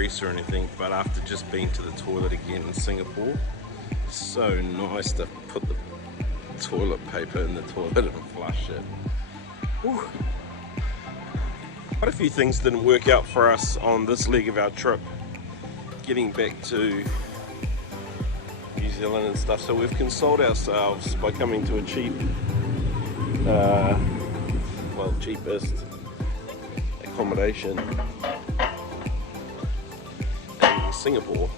Greece or anything, but after just being to the toilet again in Singapore, it's so nice to put the toilet paper in the toilet and flush it. Whew. Quite a few things didn't work out for us on this leg of our trip, getting back to New Zealand and stuff, so we've consoled ourselves by coming to a cheapest accommodation in Singapore.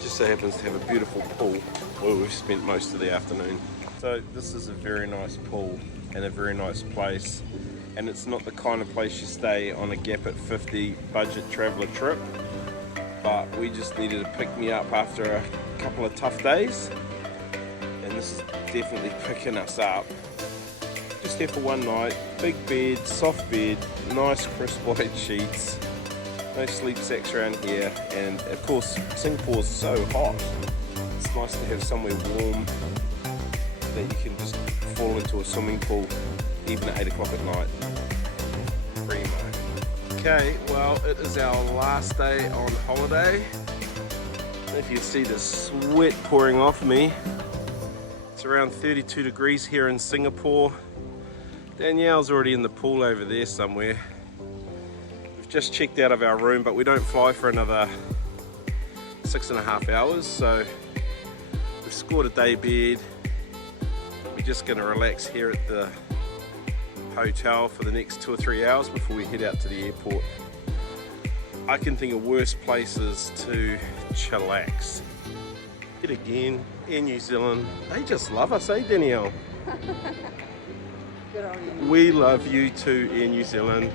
Just so happens to have a beautiful pool where we've spent most of the afternoon. So this is a very nice pool and a very nice place, and it's not the kind of place you stay on a GAPIT50 budget traveller trip, but we just needed to pick me up after a couple of tough days, and this is definitely picking us up. Just here for one night, big bed, soft bed, nice crisp white sheets, no sleep sacks around here, and of course Singapore is so hot. It's nice to have somewhere warm that you can just fall into a swimming pool even at 8 o'clock at night. Primo. Okay, well, it is our last day on holiday. If you see the sweat pouring off me, it's around 32 degrees here in Singapore. Danielle's already in the pool over there somewhere. We've just checked out of our room, but we don't fly for another 6.5 hours, so we've scored a day bed. We're just going to relax here at the hotel for the next 2 or 3 hours before we head out to the airport. I can think of worse places to chillax. Yet again, Air New Zealand, they just love us, eh Danielle? Good on you. We love you too, Air New Zealand.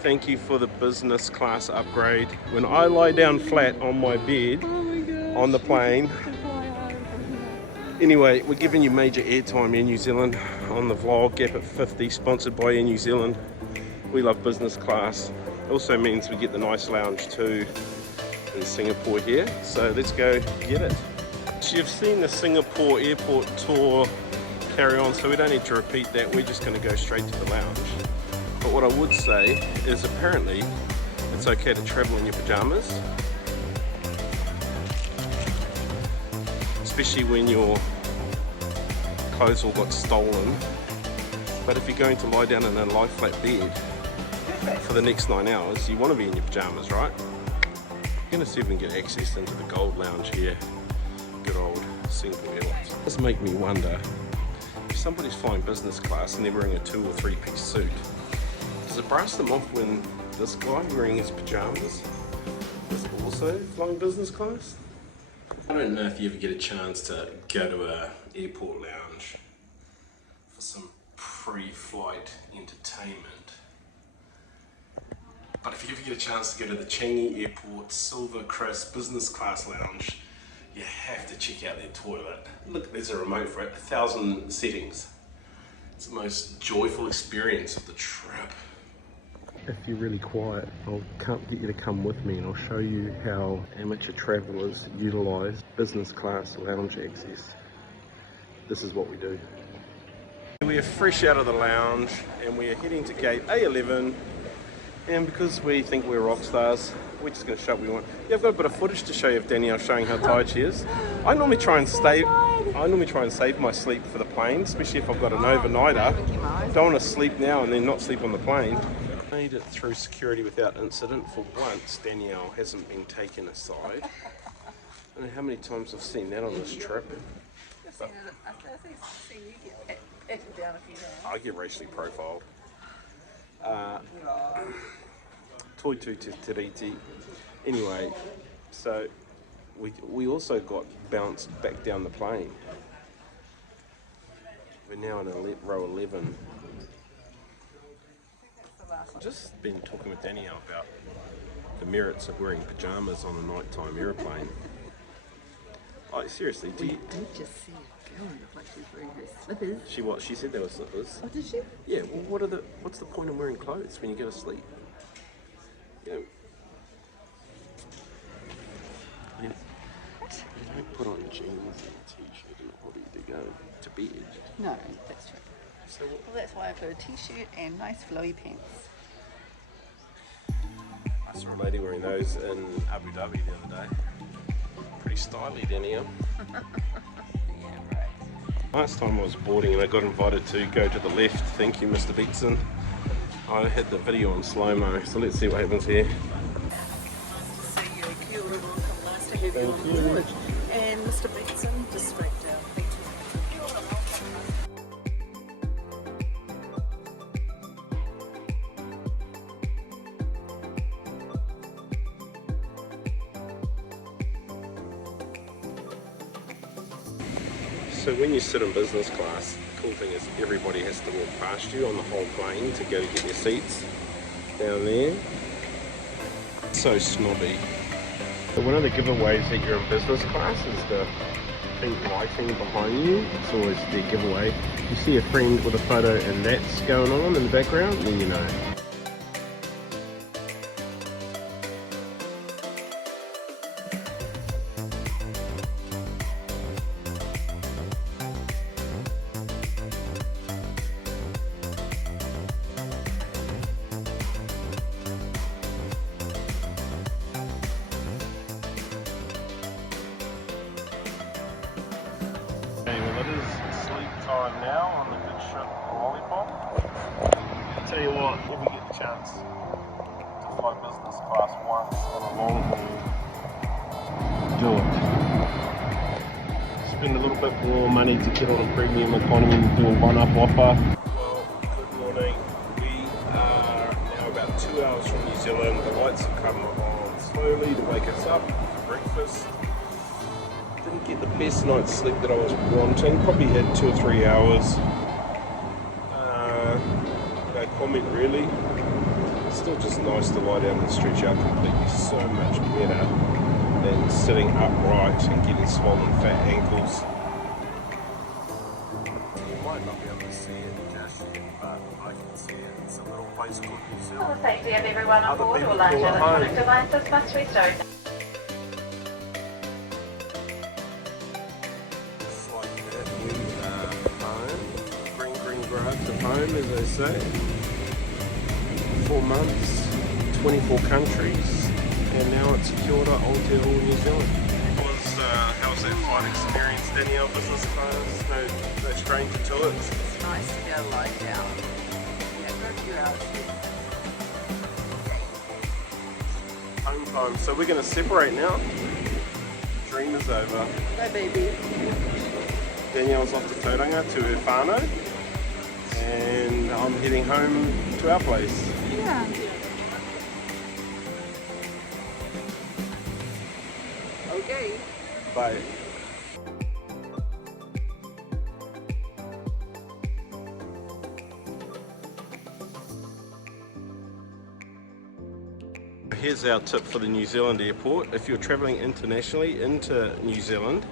Thank you for the business class upgrade. When I lie down flat on my bed on the plane. Anyway, we're giving you major airtime, Air New Zealand, on the vlog. GAPIT50, sponsored by Air New Zealand. We love business class. It also means we get the nice lounge too in Singapore here. So let's go get it. So you've seen the Singapore airport tour carry on, so we don't need to repeat that. We're just going to go straight to the lounge. But what I would say is apparently it's okay to travel in your pajamas, especially when your clothes all got stolen. But if you're going to lie down in a lie flat bed for the next 9 hours, you want to be in your pajamas, right? I'm going to see if we can get access into the gold lounge here. Good old Singapore Airlines. It does make me wonder, if somebody's flying business class and they're wearing a 2 or 3 piece suit, does it brass them off when this guy wearing his pajamas is also flying business class? I don't know if you ever get a chance to go to a airport lounge for some pre-flight entertainment. But if you ever get a chance to go to the Changi Airport Silver Crisp Business Class Lounge, you have to check out their toilet. Look, there's a remote for it, 1,000 settings. It's the most joyful experience of the trip. If you're really quiet, I'll get you to come with me and I'll show you how amateur travellers utilise business class lounge access. This is what we do. We are fresh out of the lounge and we are heading to gate A11, and because we think we're rock stars, we're just going to show what we want. Yeah, I've got a bit of footage to show you of Danielle showing how tired she is. I normally try and save my sleep for the plane, especially if I've got an overnighter. Don't want to sleep now and then not sleep on the plane. Made it through security without incident. For once, Danielle hasn't been taken aside. I don't know how many times I've seen that on this trip. I've seen you get patted down a few times. I get racially profiled. Toi tu te tiriti. Anyway, so we also got bounced back down the plane. We're now in row 11. I've just been talking with Danielle about the merits of wearing pajamas on a nighttime aeroplane. Like, seriously, do you... We did just see a girl look like she was wearing her slippers. She said they were slippers. Oh, did she? Yeah, well, what's the point of wearing clothes when you go to sleep? You know, you don't put on jeans and a t-shirt and a hoodie to go to bed. No, that's true. So Well, that's why I've got a t-shirt and nice flowy pants. I I saw a lady wearing those in Abu Dhabi the other day. Pretty stylish down here. Yeah, right. Last time I was boarding and I got invited to go to the left. Thank you, Mr. Beatson. I had the video on slow-mo, so let's see what happens here. Nice to see you. Kia ora, welcome. Nice to have you Thank on you. board. And Mr. Beatson, just straight down. Thank you. So when you sit in business class, the cool thing is everybody has to walk past you on the whole plane to go to get their seats down there. So snobby. One of the giveaways that you're in business class is the pink lighting behind you. It's always their giveaway. You see a friend with a photo and that's going on in the background, then you know. Okay, well it is sleep time now on the good ship Lollipop. I'll tell you what, if you get the chance to fly business class once on a long haul, do it. Spend a little bit more money to get on a premium economy and do a one-up offer. Well, good morning. We are now about 2 hours from New Zealand. The lights have come on slowly to wake us up for breakfast. Didn't get the best night's sleep that I was wanting. Probably had 2 or 3 hours. No comment really. Still just nice to lie down and stretch out completely. So much better than sitting upright and getting swollen fat ankles. You might not be able to see it just yet, but I can see it. It's a little place called New For Zealand. the safety of everyone on Other board, people all large call it electronic home. devices must restart. It's like that. We are home. Green grass of home, as they say. 4 months, 24 countries, and now it's Kia ora Aotearoa, New Zealand. How was that flight experience, Danielle, business class? No stranger to it. It's nice to go lie down. Yeah, for a few hours. Home time. So we're going to separate now. Dream is over. Bye, baby. Danielle's off to Tauranga to her whānau, and I'm heading home to our place. Yeah. Okay. Bye. Here's our tip for the New Zealand airport. If you're travelling internationally into New Zealand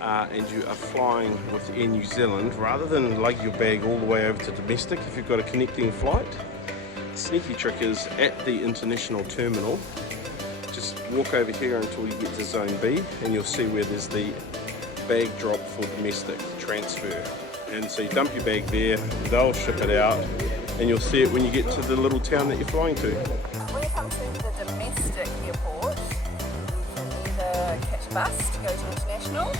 and you are flying with Air New Zealand, rather than lug your bag all the way over to domestic, if you've got a connecting flight, the sneaky trick is at the international terminal, just walk over here until you get to zone B and you'll see where there's the bag drop for domestic transfer. And so you dump your bag there, they'll ship it out, and you'll see it when you get to the little town that you're flying to. When you come to the domestic airport, you can either catch a bus to go to international,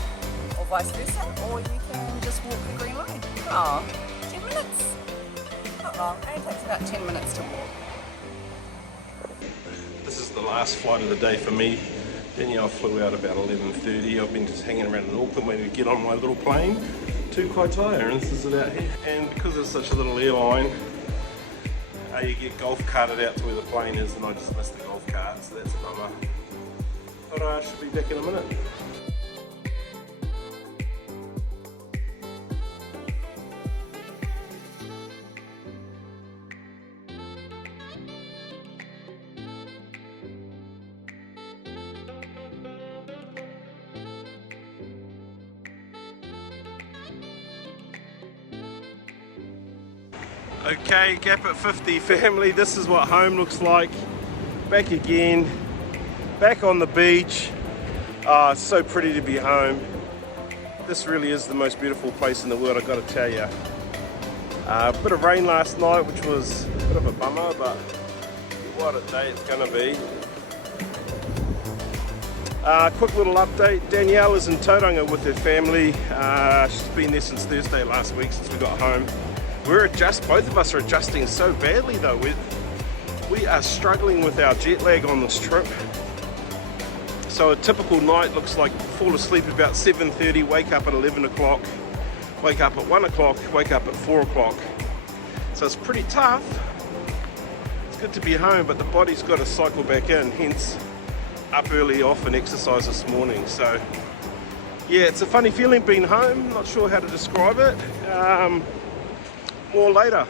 or vice versa, or you can just walk the green line. Oh, 10 minutes. Not long, it only takes about 10 minutes to walk. This is the last flight of the day for me. Danielle flew out about 11:30. I've been just hanging around in Auckland waiting to get on my little plane to Kaitaia, and this is it out here. And because it's such a little airline, you get golf carted out to where the plane is, and I just missed the golf cart, so that's a bummer. But I should be back in a minute. Okay, GAPIT50 family, this is what home looks like. Back again, back on the beach. Oh, it's so pretty to be home. This really is the most beautiful place in the world, I've got to tell you. A bit of rain last night, which was a bit of a bummer, but it What a day it's going to be. Quick little update. Danielle is in Tauranga with her family. She's been there since Thursday last week, since we got home. Both of us are adjusting so badly though. We are struggling with our jet lag on this trip. So a typical night looks like fall asleep about 7:30, wake up at 11 o'clock, wake up at 1 o'clock, wake up at 4 o'clock. So it's pretty tough. It's good to be home, but the body's got to cycle back in, hence up early off and exercise this morning. So yeah, it's a funny feeling being home. Not sure how to describe it. More later.